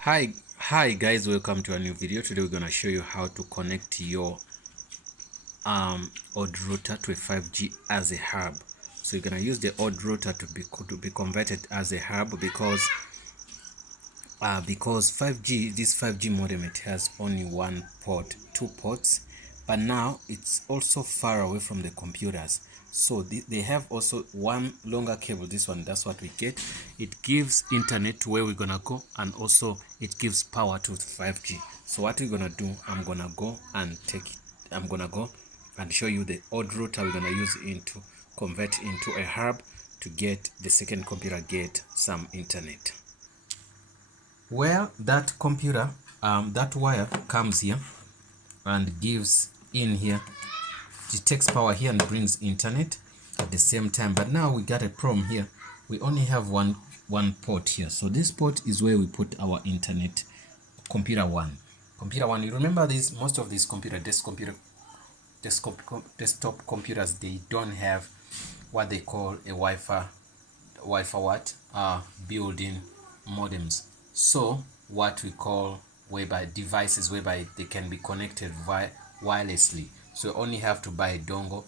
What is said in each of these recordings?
Hi guys, welcome to a new video. Today we're gonna show you how to connect your odd router to a 5G as a hub. So you're gonna use the odd router to be converted as a hub because 5G, this 5G modem, it has only one port, two ports, but now it's also far away from the computers. So they have also one longer cable. This one, that's what we get. It gives internet to where we're gonna go, and also it gives power to 5G. So what we're gonna do, I'm gonna go and show you the odd router we're gonna use into convert into a hub to get the second computer get some internet. Well, that computer, that wire comes here and gives in here. It takes power here and brings internet at the same time. But now we got a problem here. We only have one port here. So this port is where we put our internet. Computer one. You remember this? Most of these desktop computers, they don't have what they call a Wi-Fi built-in modems. So what we call whereby devices whereby they can be connected wirelessly. So you only have to buy a dongle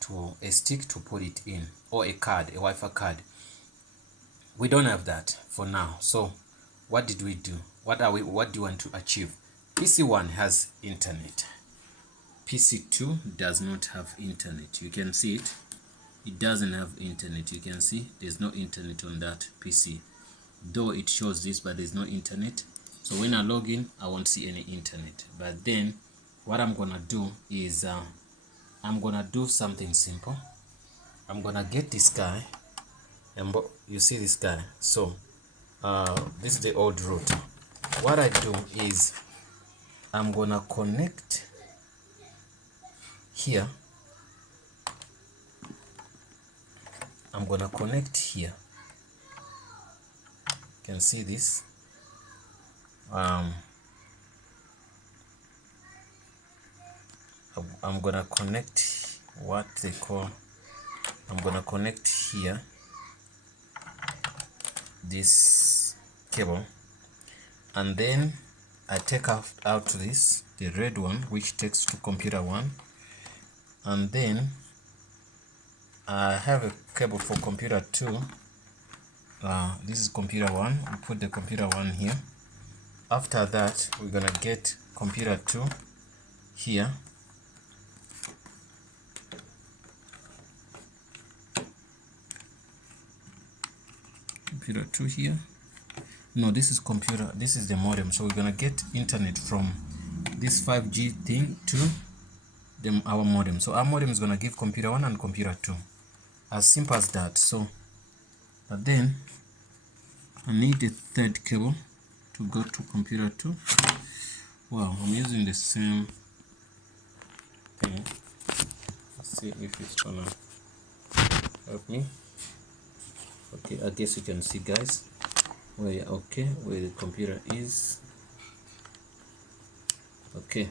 to a stick to put it in, or a card, a Wi-Fi card. We don't have that for now. So what did we do? What do you want to achieve? PC1 has internet. PC2 does not have internet. You can see it. It doesn't have internet. You can see there's no internet on that PC, though it shows this, but there's no internet. So when I log in, I won't see any internet. But then what I'm gonna do is I'm gonna do something simple. I'm gonna get this guy, and you see this guy. So this is the old router. What I do is I'm gonna connect here. I'm gonna connect here. You can see this. I'm gonna connect what they call. I'm gonna connect here this cable, and then I take out this, the red one, which takes to computer one, and then I have a cable for computer two. This is computer one. We put the computer one here. After that, we're gonna get computer two here. Computer two here. No, this is computer. This is the modem. So we're gonna get internet from this 5G thing to our modem. So our modem is gonna give computer one and computer two. As simple as that. So, but then I need a third cable to go to computer two. Well, I'm using the same thing. Let's see if it's gonna help me. Okay, I guess you can see, guys, where the computer is. Okay,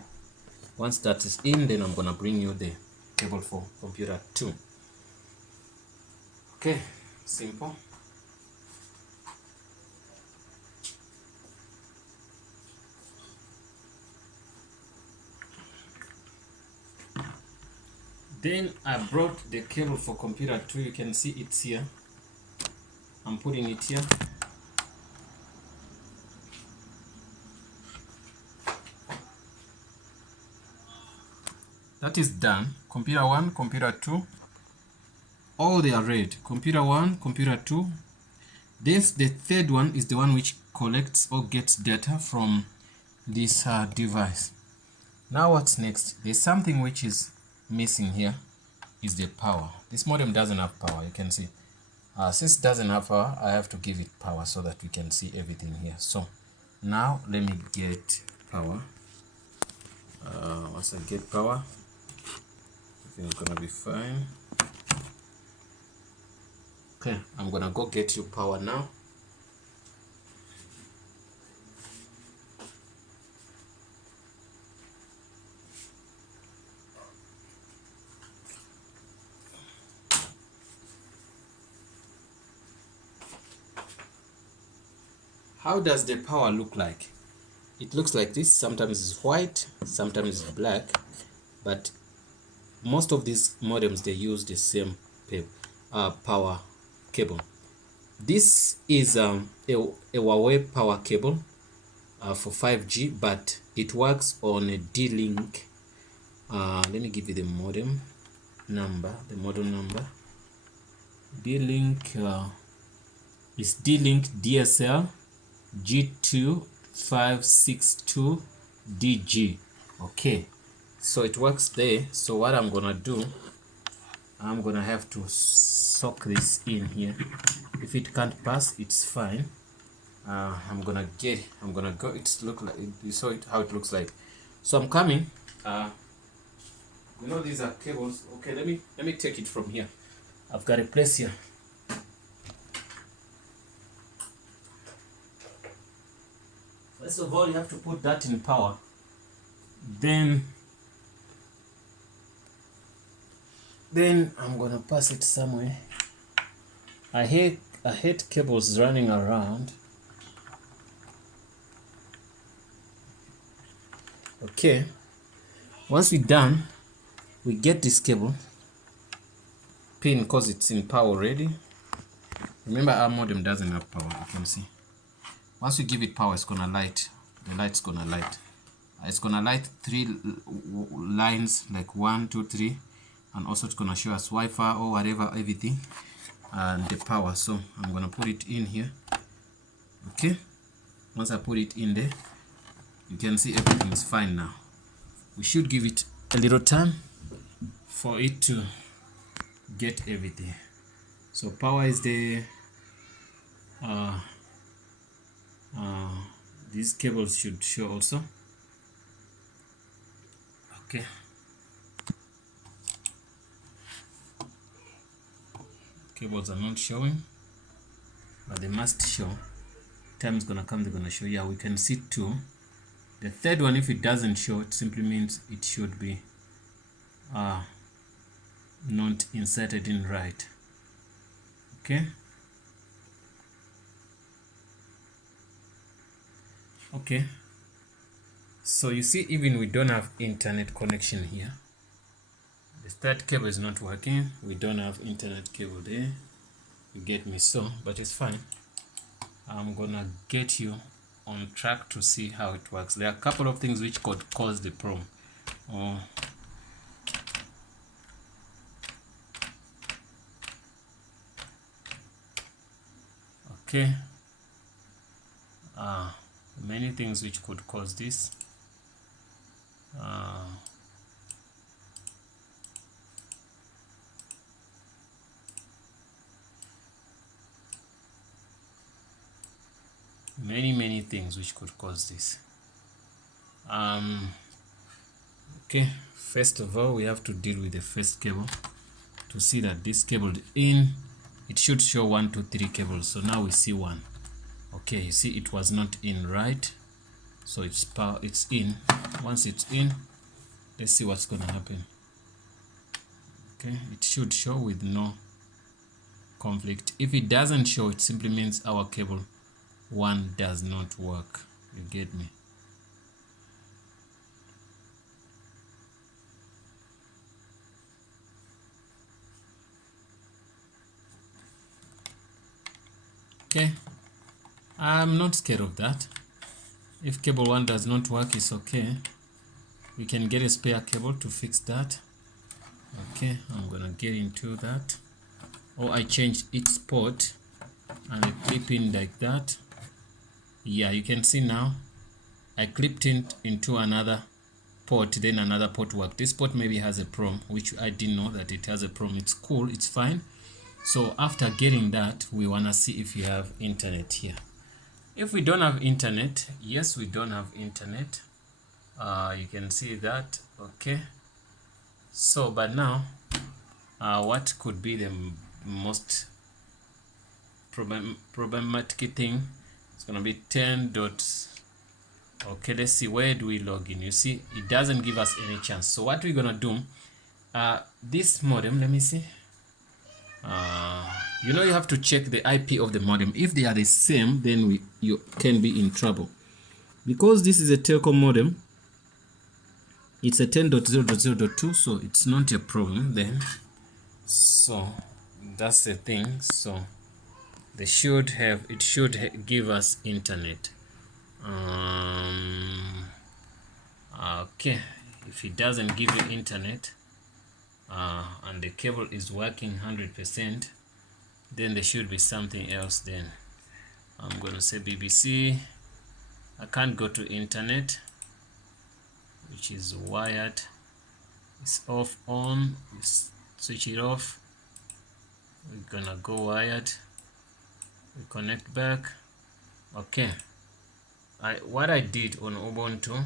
once that is in, then I'm gonna bring you the cable for computer 2. Okay, simple. Then I brought the cable for computer 2. You can see it's here. I'm putting it here. That is done. Computer 1, computer 2. All they are red. Computer 1, computer 2. This, the third one, is the one which collects or gets data from this device. Now what's next? There's something which is missing here, is the power. This modem doesn't have power. You can see. Since it doesn't have power, I have to give it power so that we can see everything here. So now let me get power. Once I get power, everything's gonna be fine. Okay, I'm gonna go get you power now. How does the power look like? It looks like this. Sometimes it's white, sometimes it's black, but most of these modems, they use the same power cable. This is a Huawei power cable for 5G, but it works on a D-Link. Let me give you the modem number. The model number. D-Link is D-Link DSL G2562DG. Okay, so it works there. So what I'm gonna do, I'm gonna have to soak this in here. If it can't pass, it's fine. I'm gonna go. It's look like you saw it, how it looks like. So I'm coming. You know these are cables. Okay, let me take it from here. I've got a place here. First of all, you have to put that in power. Then I'm gonna pass it somewhere. I hate cables running around. Okay, once we're done, we get this cable pin because it's in power already. Remember, our modem doesn't have power. You can see. Once you give it power, it's gonna light. The light's gonna light. It's gonna light 3 lines, like 1, 2, 3, and also it's gonna show us Wi-Fi or whatever, everything, and the power. So I'm gonna put it in here. Okay. Once I put it in there, you can see everything is fine now. We should give it a little time for it to get everything. So power is there. These cables should show also. Okay. Cables are not showing, but they must show. Time's gonna come, they're gonna show. Yeah, we can see 2. The third one, if it doesn't show, it simply means it should be not inserted in right. Okay. Okay. So you see, even we don't have internet connection here. The third cable is not working. We don't have internet cable there. You get me? So, but it's fine. I'm gonna get you on track to see how it works. There are a couple of things which could cause the problem. Okay. Many things which could cause this. Many things which could cause this. Okay, first of all, we have to deal with the first cable to see that this cable in, it should show 1, 2, 3 cables. So now we see 1. Okay, you see it was not in right, so it's in. Once it's in, let's see what's gonna happen. Okay, it should show with no conflict. If it doesn't show, it simply means our cable 1 does not work. You get me? Okay, I'm not scared of that. If cable 1 does not work, it's okay. We can get a spare cable to fix that. Okay, I'm gonna get into that. Or I changed its port and I clip in like that. Yeah, you can see now I clipped it into another port, then another port worked. This port maybe has a problem, which I didn't know that it has a problem. It's cool, it's fine. So after getting that, we want to see if you have internet here. If we don't have internet, yes, we don't have internet. You can see that. Okay, so but now what could be the most problematic thing? It's gonna be 10. Okay, let's see, where do we log in? You see, it doesn't give us any chance. So what we're gonna do, this modem, let me see, you know, you have to check the IP of the modem. If they are the same, then you can be in trouble. Because this is a telco modem, it's a 10.0.0.2, so it's not a problem then. So that's the thing. So it should give us internet. Okay, if it doesn't give you internet and the cable is working 100%, then there should be something else. Then I'm gonna say BBC. I can't go to internet, which is wired. It's off, on. We switch it off. We're gonna go wired. We connect back. Okay. What I did on Ubuntu,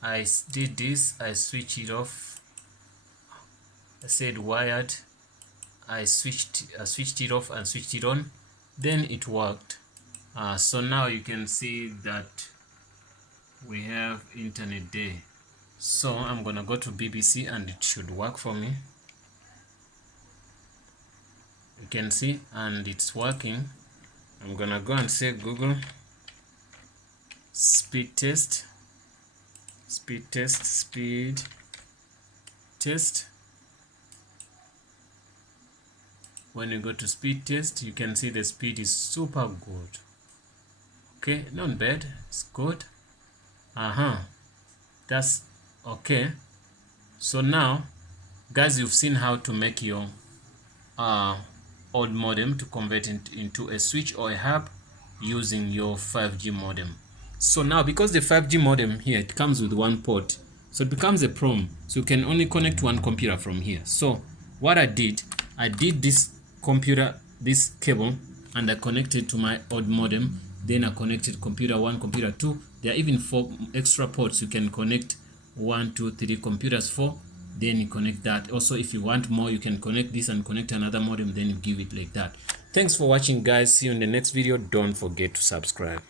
I did this. I switched it off. I said wired. I switched it off and switched it on. Then it worked. So now you can see that we have internet there. So I'm gonna go to BBC and it should work for me. You can see, and it's working. I'm gonna go and say Google speed test. When you go to speed test, you can see the speed is super good. Okay, not bad, it's good. That's okay. So now, guys, you've seen how to make your old modem to convert it into a switch or a hub using your 5G modem. So now, because the 5G modem here, it comes with one port, so it becomes a problem. So you can only connect one computer from here. So what I did this computer, this cable, and I connected to my old modem. Then I connected computer 1, computer 2. There are even 4 extra ports. You can connect 1, 2, 3 computers 4. Then you connect that. Also, if you want more, you can connect this and connect another modem. Then you give it like that. Thanks for watching, guys. See you in the next video. Don't forget to subscribe.